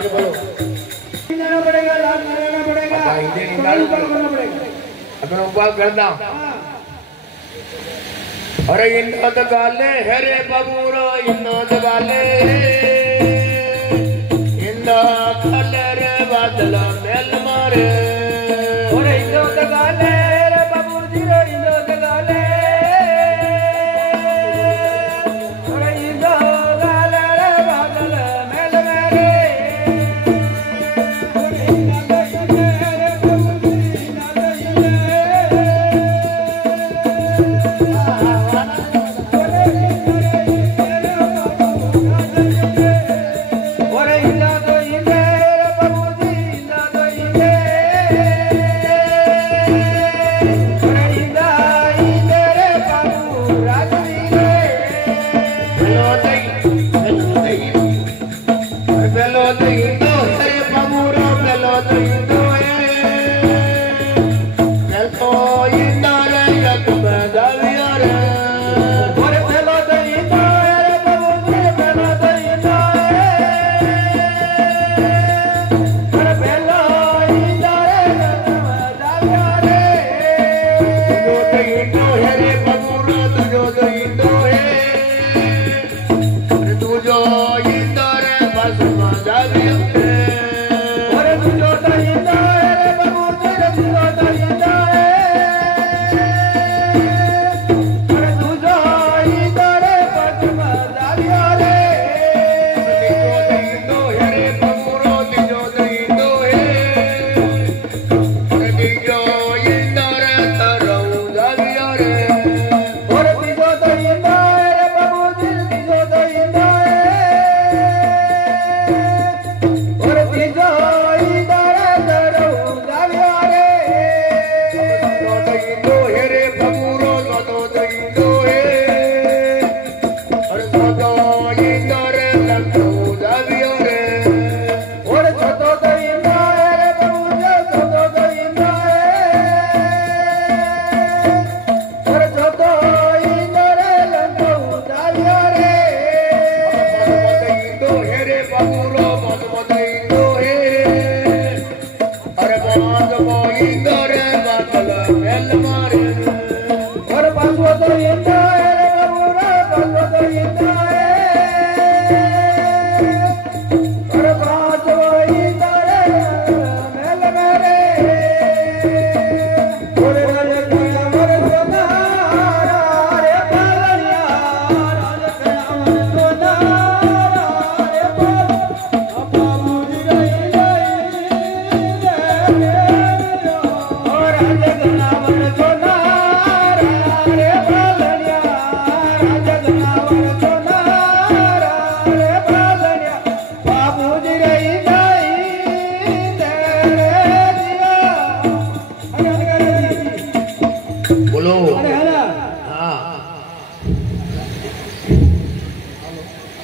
आगे बोलो लेना पड़ेगा, लाभ लेना पड़ेगा, करना पड़ेगा। अपना उपाय करना। अरे इन्नत गाले हेरे बबूरो इन्नत गाले इंदा खलरे बादल मेल मारे। अरे इन्नत गाले हेरे बबूजी रो इन्नत गाले, अरे इन्नत गाले रे बादल मेल मारे।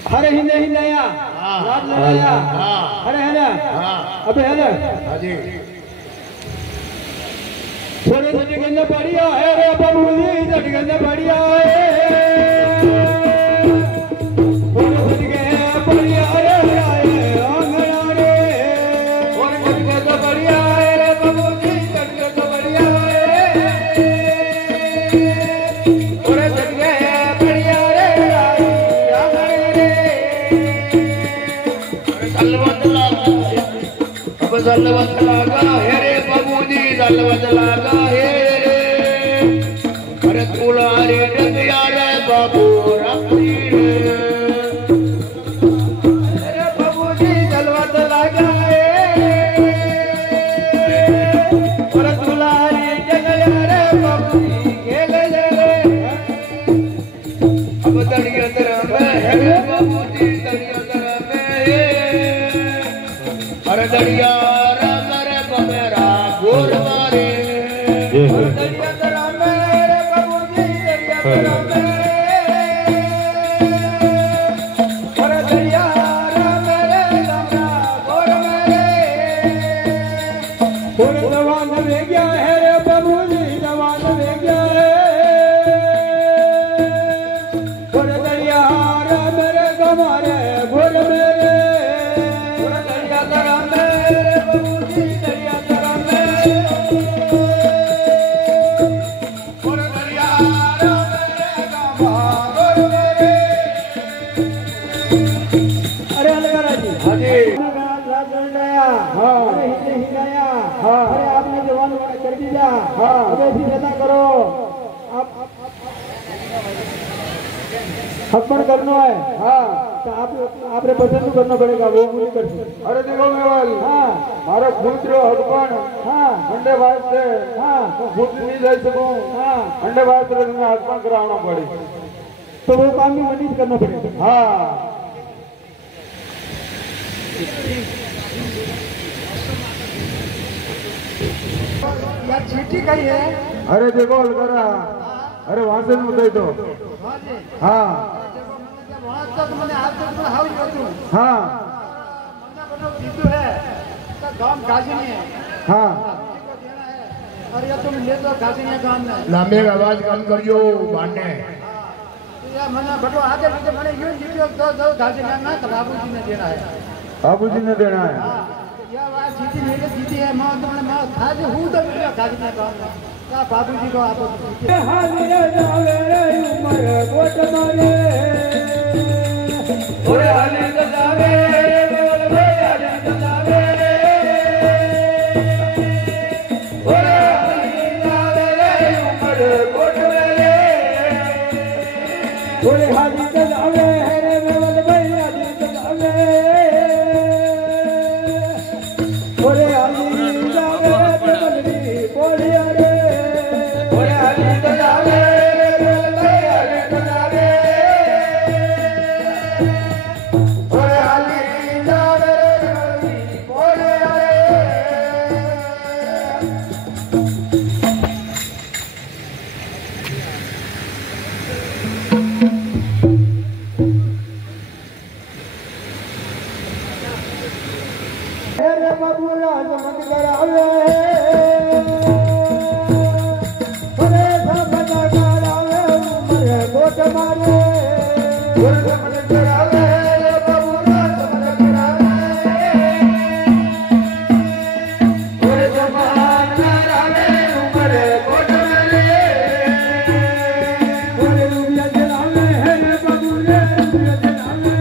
हरे हिंदे हिंदया रात लगाया हरे है ना अबे है ना हां जी थोड़े थोड़े गंदे बढ़िया है रे बबूजी जट गंदे बढ़िया है थोड़े थोड़े बढ़िया रे आंगना रे थोड़े थोड़े बढ़िया है रे बबूजी जट गंदे बढ़िया है थोड़े थोड़े बढ़िया रे आंगना रे दलवत लागा है रे बबूजी दलवत लागा है रे अरे तुलारे डबिया रे बाबू रखी रे अरे बबूजी दलवत लागा है अरे तुलारे डबिया रे बबूजी खेल रे अब दरिया दर में है रे बबूजी दरिया दर में है अरे दरिया दरिया दरा मेरे बबूजी दरिया दरा मेरे और दरिया मेरे लम्बा गोर मेरे और जवान वे गया है रे बबूजी जवान वे गया है और दरिया मेरे गमारे गोर मेरे और दरिया जी अरे आपने जवान कर दिया अब ऐसी जता करो अर्पण करना है तो आपने पसंद करना पड़ेगा वो मुझे कर अरे देखो मेवाल मारा खुद रो अर्पण अंडे वास्ते तो खुद नहीं जा सकूं अंडे वास्ते तुम्हें अर्पण कराना पड़े तो वो काम भी मुझे करना पड़ेगा यार चीटी कही है अरे देखो करा अरे वहां से मुद्दे तो अरे तुम ले तो गाजी नहीं काम में लांबे आवाज कम करियो बांधने मना बटो आगे पीछे मैंने यूं जीतो दो गाजी ना बाबूजी ने देना है बाबूजी ने देना है ये बात जीती नहीं जीती है मां तुमने मां आज हूं तो गाजी ने काम का बाबूजी को आप हाजिर जावे रे उमर गोट मारे ओरे हाजिर जावे बोल भाई हाजिर जावे ओरे हाजिर जावे रे उमर गोट मारे ओरे हाजिर जावे रे बोल भाई हाजिर जावे ओरे हाजिर जावे रे बलदी बोलिया रे ओरे हाजिर जावे बोल भाई हाजिर जावे ओरे हाजिर जावे रे बलदी बोलिया रे अरे बाबू राज मत करावे अरे सबना करावे उमर गोट मारे गोट मत करावे बाबू राज मत करावे अरे जमान करावे उमर गोट मारे अरे रुपया जलावे है बाबू रे रुपया जलावे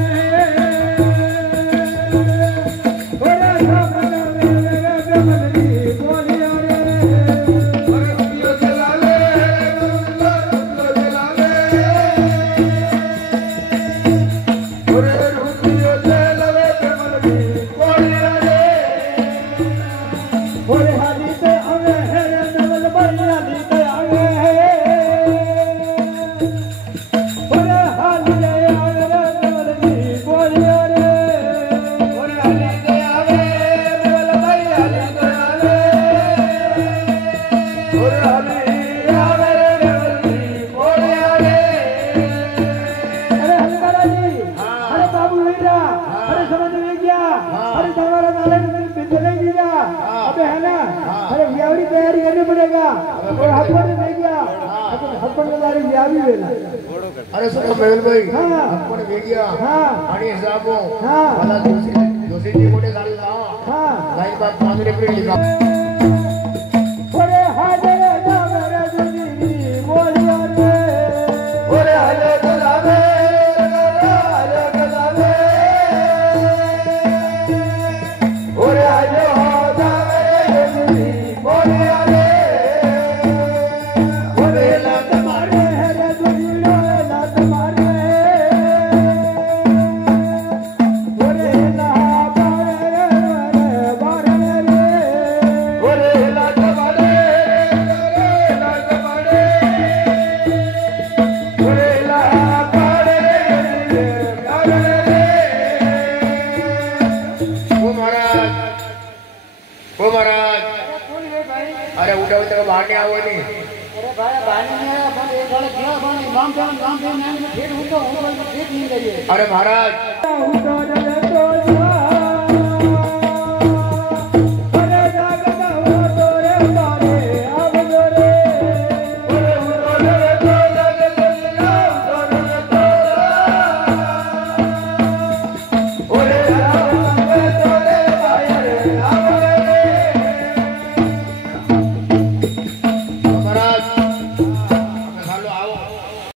तैयारी करनी पड़ेगा और हस्बैंड नहीं गया हस्बैंड ने दारी लिया भी लेना अरे सुनो मेल भाई अपन वेगिया आणि हिसाबो वाला दूसरी टी मोटे गाड़ी ना लाइन बात मांगने पे लिखा ओरे हाजर जावे रे दुनी बोलिया रे ओरे हाजर जावे हाजर जावे ओरे हाजर जावे रे दुनी बोलिया रे ओरे लात मारे रे दुनी लात मारे ओरे ला बारे रे बारे रे ओरे लात मारे लात मारे ओरे ला बारे रे बारे रे ओ महाराज अरे उठा उठा बाहर नहीं आओ नहीं अरे भाई बानी में अपन एक वाला क्या बानी नाम पे नाम पे फिर उनको फिर नहीं करिए अरे महाराज उठा रे तो